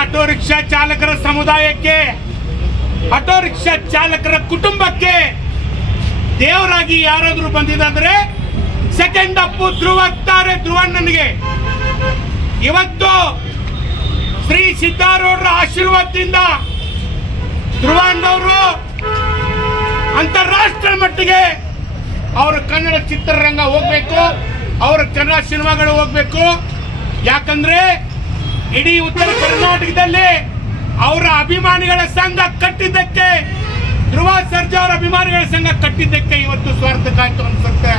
Auto rickshaw ಚಾಲಕರ ಸಮುದಾಯಕ್ಕೆ, auto rickshaw ಚಾಲಕರ ಕುಟುಂಬಕ್ಕೆ ದೇವರಾಗಿ ಯಾರಾದ್ರೂ ಬಂದಿದ್ರೆ ಸೆಕೆಂಡ್ ಅಪ್ಪು ಧ್ರುವ ತಾರೆ ಧ್ರುವಣ್ಣನಿಗೆ. ಇವತ್ತು ಶ್ರೀ ಸಿದ್ದಾರೂಢರ ಆಶೀರ್ವಾದದಿಂದ ಧ್ರುವಣ್ಣವರು ಅಂತಾರಾಷ್ಟ್ರೀಯ ಮಟ್ಟಿಗೆ ಅವರ ಕನ್ನಡ ಚಿತ್ರರಂಗ ಹೋಗ್ಬೇಕು, ಅವರ ಕನ್ನಡ ಸಿನಿಮಾಗಳು ಹೋಗ್ಬೇಕು. ಯಾಕಂದ್ರೆ ಇಡೀ ಉತ್ತರ ಕರ್ನಾಟಕದಲ್ಲಿ ಅವರ ಅಭಿಮಾನಿಗಳ ಸಂಘ ಕಟ್ಟಿದ್ದಕ್ಕೆ, ಧ್ರುವ ಸರ್ಜಾ ಅವರ ಅಭಿಮಾನಿಗಳ ಸಂಘ ಕಟ್ಟಿದ್ದಕ್ಕೆ ಇವತ್ತು ಸ್ವಾರ್ಥಕ್ಕಾಯ್ತು ಅನ್ಸುತ್ತೆ.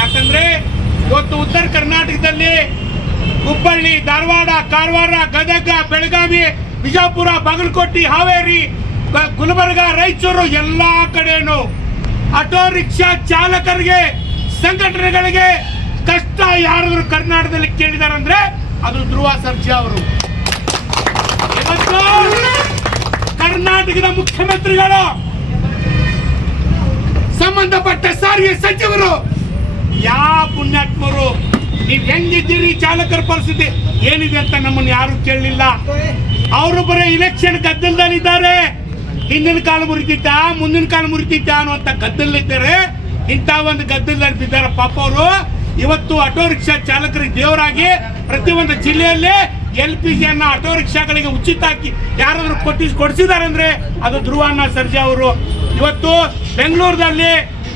ಯಾಕಂದ್ರೆ ಇವತ್ತು ಉತ್ತರ ಕರ್ನಾಟಕದಲ್ಲಿ ಹುಬ್ಬಳ್ಳಿ, ಧಾರವಾಡ, ಕಾರವಾರ, ಗದಗ, ಬೆಳಗಾವಿ, ಬಿಜಾಪುರ, ಬಾಗಲಕೋಟೆ, ಹಾವೇರಿ, ಗುಲ್ಬರ್ಗ, ರಾಯಚೂರು ಎಲ್ಲಾ ಕಡೆನೂ ಆಟೋ ರಿಕ್ಷಾ ಚಾಲಕರಿಗೆ, ಸಂಘಟನೆಗಳಿಗೆ ಕಷ್ಟ ಯಾರಾದ್ರೂ ಕರ್ನಾಟಕದಲ್ಲಿ ಕೇಳಿದಾರಂದ್ರೆ ಅದು ಧ್ರುವ ಸರ್ಜಾ ಅವರು. ಇವತ್ತು ಕರ್ನಾಟಕದ ಮುಖ್ಯಮಂತ್ರಿಗಳು, ಸಂಬಂಧಪಟ್ಟ ಸಾರಿಗೆ ಸಚಿವರು, ಯಾವ ಪುಣ್ಯಾತ್ಮರು ನೀವ್ ಹೆಂಗಿದ್ದೀರಿ, ಚಾಲಕರ ಪರಿಸ್ಥಿತಿ ಏನಿದೆ ಅಂತ ನಮ್ಮನ್ನು ಯಾರು ಕೇಳಲಿಲ್ಲ. ಅವರು ಬರೀ ಇಲೆಕ್ಷನ್ ಗದ್ದಲದಲ್ಲಿದ್ದಾರೆ. ಹಿಂದಿನ ಕಾಲ ಮುರಿತಿದ್ದ, ಮುಂದಿನ ಕಾಲ ಮುರಿತಿದ್ದ ಅನ್ನುವಂತ ಗದ್ದಲಿದ್ದಾರೆ. ಇಂಥ ಒಂದು ಗದ್ದಲದಲ್ಲಿ ಬಿದ್ದಾರೆ ಪಾಪ ಅವರು. ಇವತ್ತು ಆಟೋ ರಿಕ್ಷಾ ಚಾಲಕರಿಗೆ ದೇವರಾಗಿ ಪ್ರತಿಯೊಂದು ಜಿಲ್ಲೆಯಲ್ಲಿ LPG ಅನ್ನ ಆಟೋ ರಿಕ್ಷಾಗಳಿಗೆ ಉಚಿತ ಹಾಕಿ ಯಾರಾದ್ರೂ ಕೊಡಿಸಿದ್ದಾರೆ ಅಂದ್ರೆ ಅದು ಧ್ರುವಣ್ಣ ಸರ್ಜಾ ಅವರು. ಇವತ್ತು ಬೆಂಗಳೂರಿನಲ್ಲಿ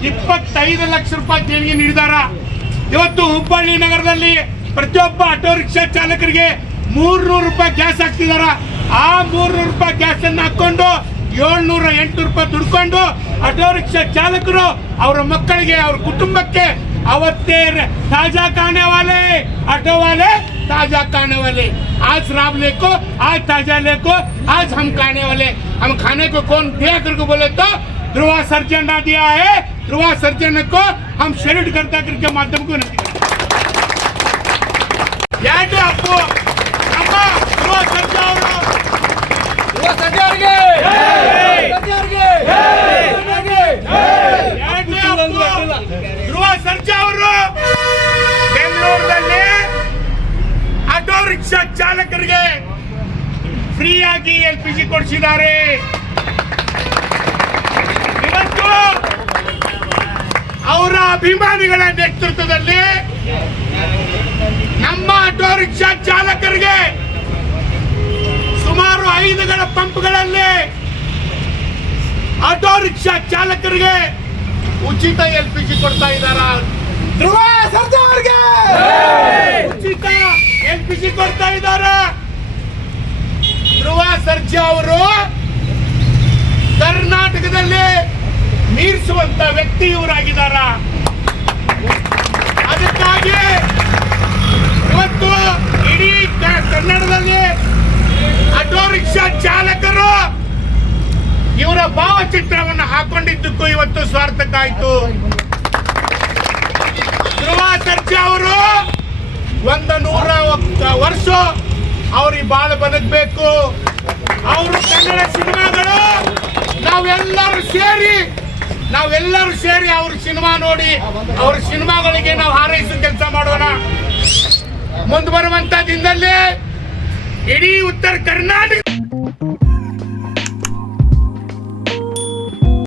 25 ಲಕ್ಷ ರೂಪಾಯಿ ದೇಣಿಗೆ ನೀಡಿದಾರ. ಇವತ್ತು ಹುಬ್ಬಳ್ಳಿ ನಗರದಲ್ಲಿ ಪ್ರತಿಯೊಬ್ಬ ಆಟೋ ರಿಕ್ಷಾ ಚಾಲಕರಿಗೆ 300 ರೂಪಾಯಿ ಗ್ಯಾಸ್ ಹಾಕ್ತಿದಾರ. ಆ 300 ರೂಪಾಯಿ ಗ್ಯಾಸ್ ಅನ್ನು ಹಾಕೊಂಡು 700-800 ರೂಪಾಯಿ ದುಡ್ಕೊಂಡು ಆಟೋ ರಿಕ್ಷಾ ಚಾಲಕರು ಅವರ ಮಕ್ಕಳಿಗೆ, ಅವರ ಕುಟುಂಬಕ್ಕೆ ಅವತ್ತೇ ताजा खाने वाले ऑटो वाले ताजा खाने वाले, आज शराब लेको, आज ताजा लेको, आज हम खाने वाले. हम खाने को कौन दिया करके बोले तो ध्रुव सर्जा ने दिया है. ध्रुव सर्जा को हम सैल्यूट करता करके माध्यम को नहीं याद आपको ध्रुव सर्जा ಧ್ರುವ ಸರ್ಜಾ ಅವರು ಬೆಂಗಳೂರಿನಲ್ಲಿ ಆಟೋ ರಿಕ್ಷಾ ಚಾಲಕರಿಗೆ ಫ್ರೀ ಆಗಿ LPG ಕೊಡಿಸಿದ್ದಾರೆ. ಇವತ್ತು ಅವರ ಅಭಿಮಾನಿಗಳ ನೇತೃತ್ವದಲ್ಲಿ ನಮ್ಮ ಆಟೋ ರಿಕ್ಷಾ ಚಾಲಕರಿಗೆ ಸುಮಾರು 5 ಪಂಪ್ಗಳಲ್ಲಿ ಆಟೋ ರಿಕ್ಷಾ ಚಾಲಕರಿಗೆ ಉಚಿತ LPG ಕೊಡ್ತಾ ಇದ್ದಾರ. ಧ್ರುವ ಸರ್ಜಾ ಅವರಿಗೆ ಉಚಿತ LPG ಕೊಡ್ತಾ ಇದ್ದಾರ. ಧ್ರುವ ಸರ್ಜಾ ಅವರು ಕರ್ನಾಟಕದಲ್ಲಿ ಮೀರಿಸುವಂತ ವ್ಯಕ್ತಿ ಇವರಾಗಿದ್ದಾರ. ಅದಕ್ಕಾಗಿ ಇವತ್ತು ಇಡೀ ಕನ್ನಡದಲ್ಲಿ ಆಟೋ ರಿಕ್ಷಾ ಚಾಲಕರು ಇವರ ಭಾವಚಿತ್ರವನ್ನು ಹಾಕೊಂಡಿದ್ದಕ್ಕೂ ಇವತ್ತು ಸ್ವಾರ್ಥಕ್ಕಾಯ್ತು. ಧ್ರುವ ಸರ್ಜಾ ಅವರು 100 ವರ್ಷ ಅವ್ರಿಗೆ ಬಾಳ ಬದುಕಬೇಕು. ಅವರು ಕನ್ನಡ ಸಿನಿಮಾಗಳು ನಾವೆಲ್ಲರೂ ಸೇರಿ ಅವ್ರ ಸಿನಿಮಾ ನೋಡಿ ಅವ್ರ ಸಿನಿಮಾಗಳಿಗೆ ನಾವು ಹಾರೈಸೋ ಕೆಲಸ ಮಾಡೋಣ. ಮುಂದೆ ಬರುವಂತ ದಿನದಲ್ಲಿ ಇಡೀ ಉತ್ತರ ಕರ್ನಾಟಕ